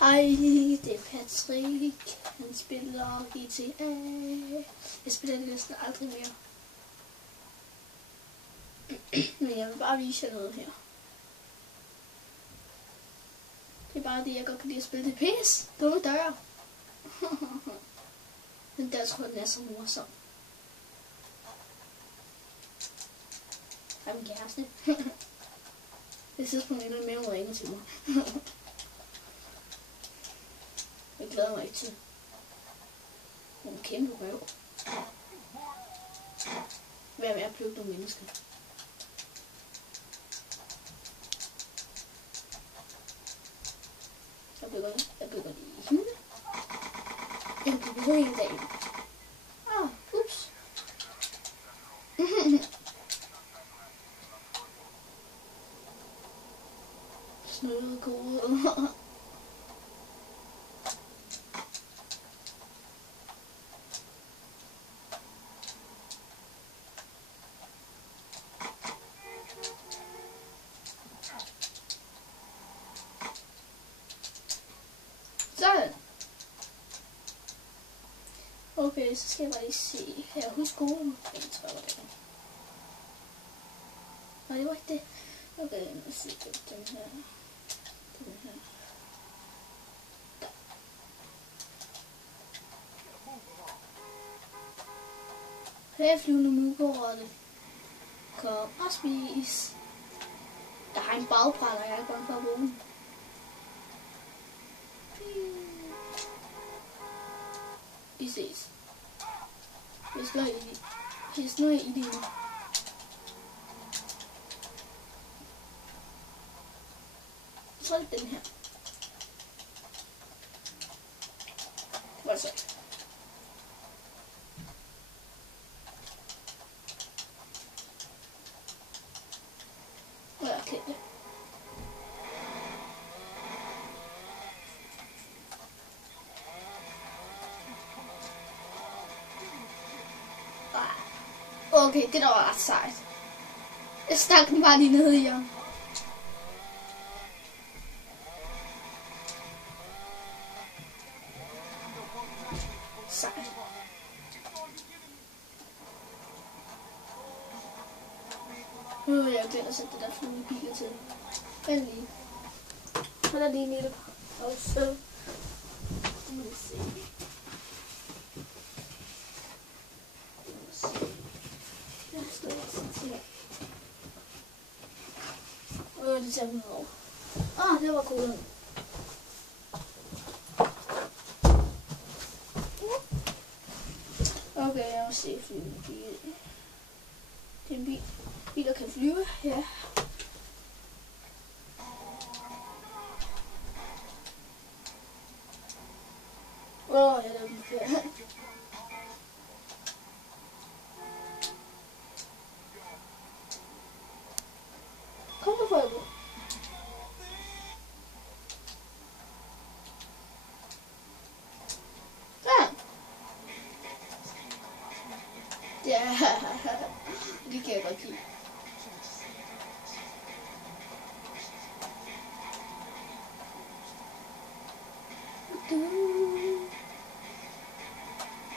Hej, det er Patrick. Han spiller GTA. Jeg spiller det næsten aldrig mere. Men jeg vil bare vise jer noget her. Det er bare det, jeg godt kan lide at spille. Det pis. Dumme døre. Men der tror jeg, den er så morsom. Jeg er min kæreste. Det tidspunkt ender med at ringe til mig. Jeg glæder mig ikke til. En kæmpe røv. Hvad med at plukke nogle mennesker? Jeg bygger lige i himlen. Jeg bygger hele dagen. Ups. Snøde kode. Sådan. Okay, så skal jeg bare lige se. Kan jeg huske skolen? Jeg tror, det var det. Nej, det var ikke det. Okay, lad os se den her. Den her. Der. Her flyvende muggorotte. Kom og spis. Jeg har en bagbrænder, jeg er ikke bange for at bruge den. Vi ses. Jeg slår i det. Så er det den her. Hvad så? Okay. Okay, det der var ret sejt. Jeg stak den bare lige ned i jer. Sejt. Nu vil jeg begynde at sætte det der flyvende biler til. Vent lige. Hold da lige en lille pause. Nu må vi se. Det ser ud over. Det var cool. Okay, jeg må se flyvende bil. Det er en bil. Biler kan flyve, ja. Jeg lavede den flere. Kom så, Folke. Ja, det kan jeg godt lide.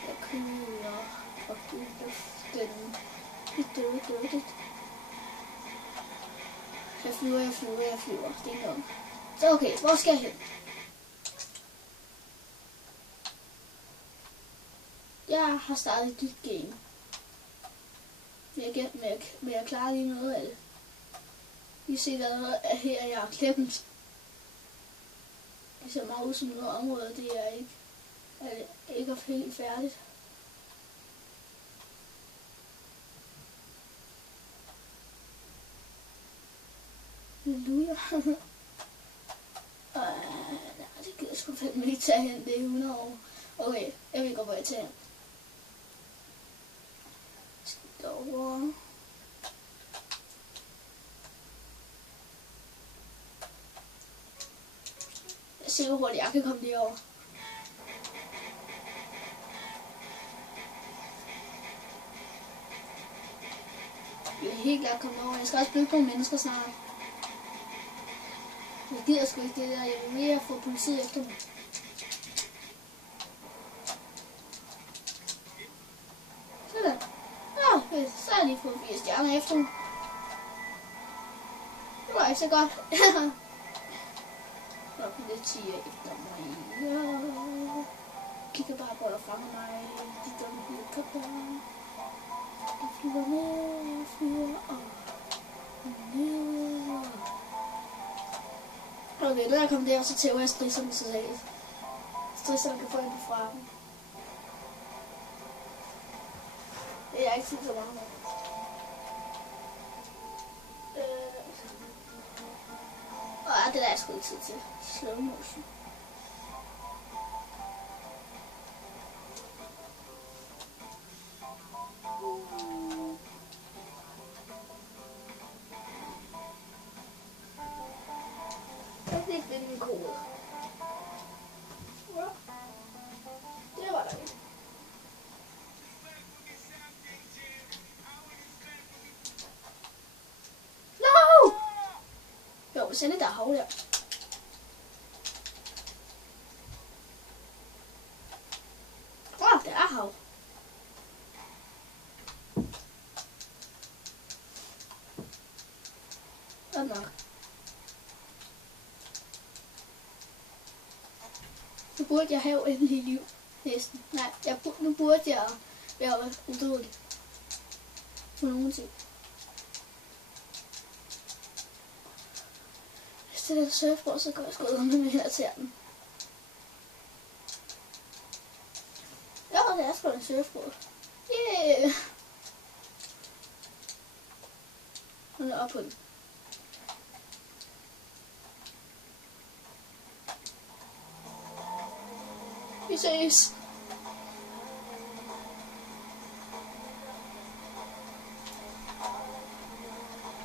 Jeg kører op i luften. Jeg flyver. Det er nok. Så okay, hvor skal jeg hen? Jeg har startet et nyt game. Men jeg klarer lige noget af det. I ser der er her, jeg har klemt. Det ser meget ud som noget område, det er ikke helt færdigt. Halleluja. Nej, det gider sgu fandme ikke tage hen, det er 100 år. Okay, jeg ved godt, hvor jeg tager hen. Derovre. Jeg ser, hvor hurtigt jeg kan komme derover. Jeg er helt klart kommet over. Jeg skal også bygge nogle mennesker snart. Jeg gider sgu ikke det der. Jeg vil mere få politiet efter mig. Sådan. Nå, så har jeg lige fået 4 stjerner efter mig. Det var ikke så godt. Nå, det 10 efter mig. Ja. Kigger bare på, der fanger mig. De dumme helikopter. De flyver ned, flyver op. Ned. Okay, når jeg kommer der, så tæver jeg strisserne så sagde. Strisserne kan få en på frakken. Det er ikke tid så meget. Det der er sgu ikke tid til. Slow motion. Jeg kan ikke finde min kode. Ja. Det var der ikke. No! Jo, vi sender der hav der. Det er hav. Godt nok. Nu burde jeg have endelig liv. Næsten. Nej, nu burde jeg være udødelig. For nogen ting. Hvis det er surfboard, så går jeg sgu ud med min her til den. Det er sgu en surfboard. Yeah! Nu er op på den. Vi ses!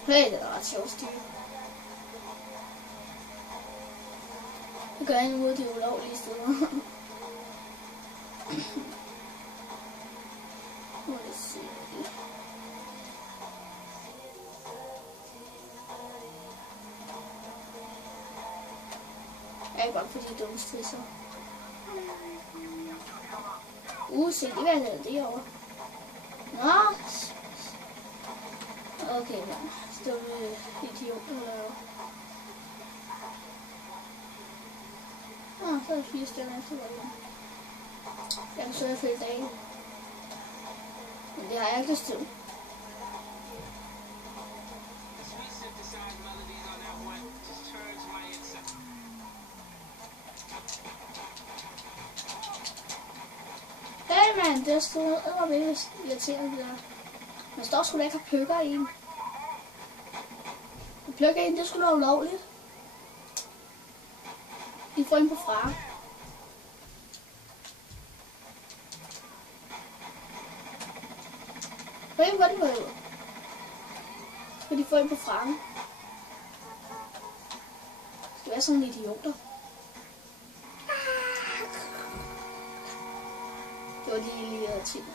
Hey, det er ret sjovt styr. Det gør jeg imod de ulovlige steder. Jeg er ikke bange for de dumme strisser. Se, det var det derovre. Nå. Okay, men stumme idiot. Så er der 4 stjerner efter mig. Jeg kan surfe i dag. Men det har jeg ikke lyst til. Hey man, det er sgu noget irriterende det der. Man står sgu da ikke og plukker i en. At plukke en, det er sgu da ulovligt. De får en på frakke. Hvordan var det med? Skal de få en på frakke? Det skal være sådan nogle idioter. Det var lige irriterende.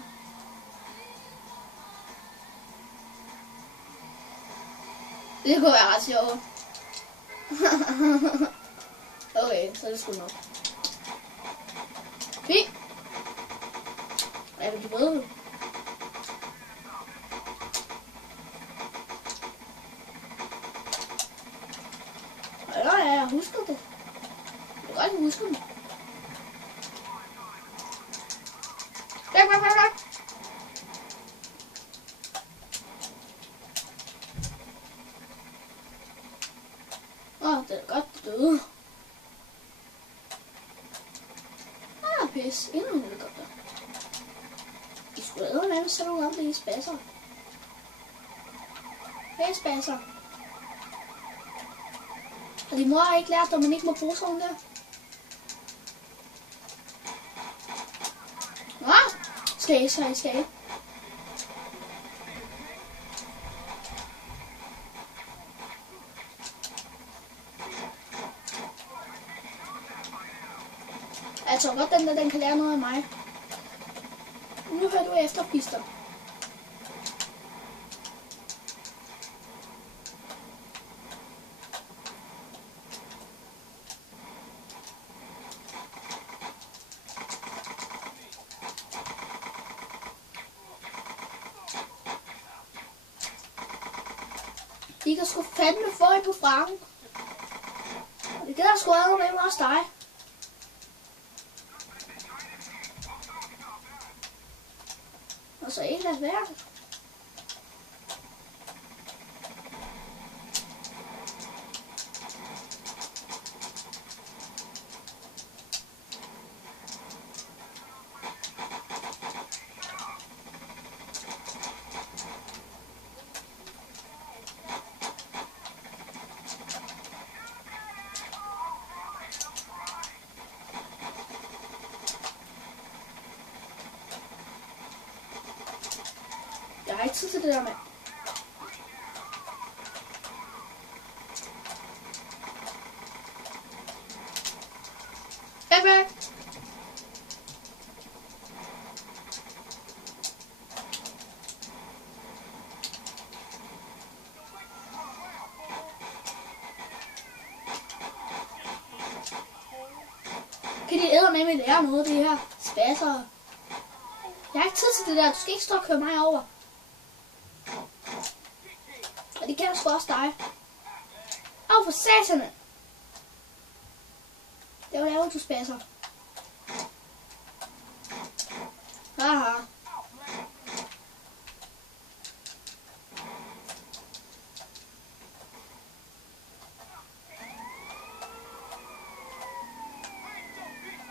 Det kunne være ret sjovt. Okay, så er det sgu nok. Fint. Jeg vil blive ved. Ja, jeg husker det. Jeg kan godt huske det. Det er godt døde. Pis. Endnu en helikopter. I skulle eddermame sætte nogle om det i spasser. Hey spasser. Og din mor har ikke lært, at man ikke må bruge sådan der. Skal I? Jeg tror godt, den kan lære noget af mig. Nu hører du efter, pister. de kan sgu fandme få I på frangen. Det gælder sgu med også dig. Og så en af hver. Jeg har ikke tid til det der, mand. Back. Kan de eddermame lære noget af det her spasser? Jeg har ikke tid til det der. Du skal ikke stå og køre mig over. Og det gælder sgu også dig. Au for saterne! Det var lavet, du spasser. Haha.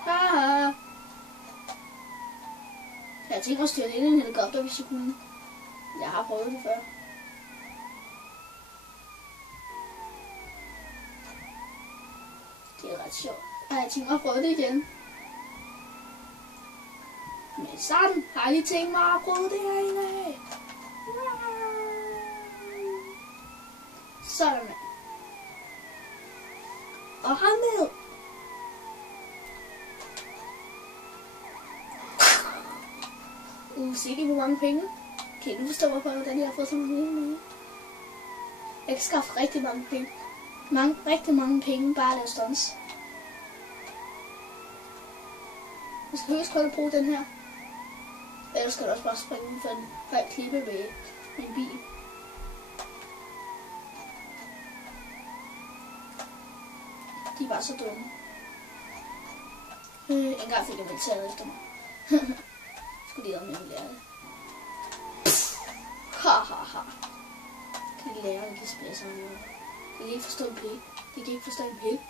Haha. Jeg tænker at styre ind i en helikopter, hvis jeg kunne. Jeg har prøvet det før. Det er ret sjovt. Jeg tænker at prøve det igen. Men sådan har jeg lige tænkt mig at prøve det her i dag. Sådan. Og ham med. Sikke hvor mange penge. Kan du forstå, hvordan jeg har fået så mange penge? Jeg kan skaffe rigtig mange penge. Rigtig mange penge bare at lave stunts. Jeg skal huske kun at bruge den her. Ellers skal du også bare springe ud for en høj klippe med en bil. De er bare så dumme. En gang fik jeg militæret efter mig. Skulle de med at lære det. Hahaha. Kan de lære, at de spidser noget? De kan ikke forstå en pæk. De kan ikke forstå en pæk.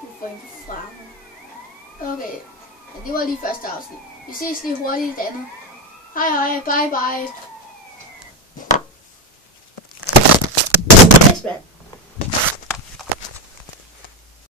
Du får en på farmen. Okay. Ja, det var lige første afsnit. Vi ses lige hurtigt i det andet. Hej, bye. Nice, man.